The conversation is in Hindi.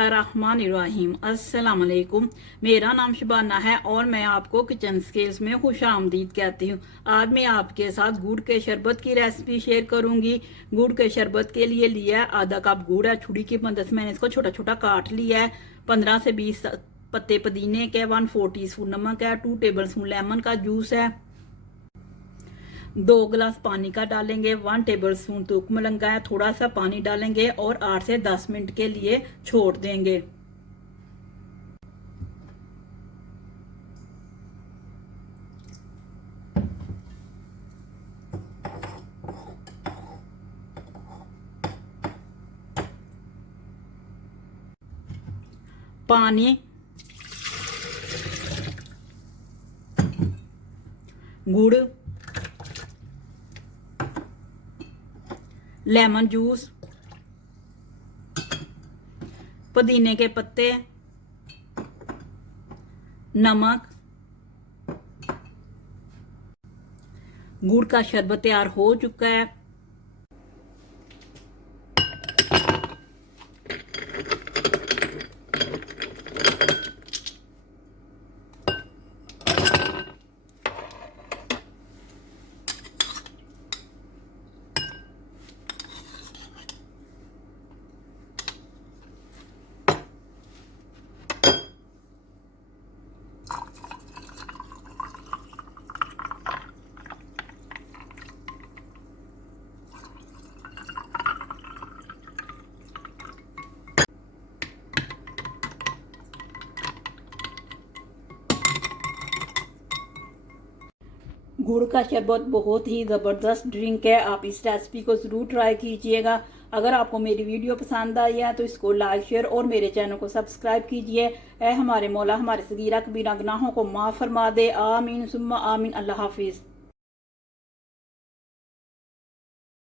बिस्मिल्लाहिर्रहमानिर्रहीम। अस्सलाम वालेकुम। मेरा नाम शबाना है और मैं आपको किचन स्किल्स में खुश आमदीद कहती हूँ। आज मैं आपके साथ गुड़ के शरबत की रेसिपी शेयर करूंगी। गुड़ के शरबत के लिए लिया है आधा कप गुड़ है, छुरी की मदद से मैंने इसको छोटा छोटा काट लिया है। 15 से 20 पत्ते पुदीने के, 1/4 टीस्पून नमक है, 2 टेबल स्पून लेमन का जूस है, 2 गिलास पानी का डालेंगे, 1 टेबल स्पून तुक मलंगा है, थोड़ा सा पानी डालेंगे और 8 से 10 मिनट के लिए छोड़ देंगे। पानी, गुड़, लेमन जूस, पुदीने के पत्ते, नमक, गुड़ का शरबत तैयार हो चुका है। गुड़ का शरबत बहुत ही ज़बरदस्त ड्रिंक है। आप इस रेसिपी को ज़रूर ट्राई कीजिएगा। अगर आपको मेरी वीडियो पसंद आई है तो इसको लाइक, शेयर और मेरे चैनल को सब्सक्राइब कीजिए। ऐ हमारे मौला हमारे सगीरा कबीरा गुनाहों को माफ़ फरमा दे। आमीन सुम्मा आमीन। अल्लाह हाफिज़।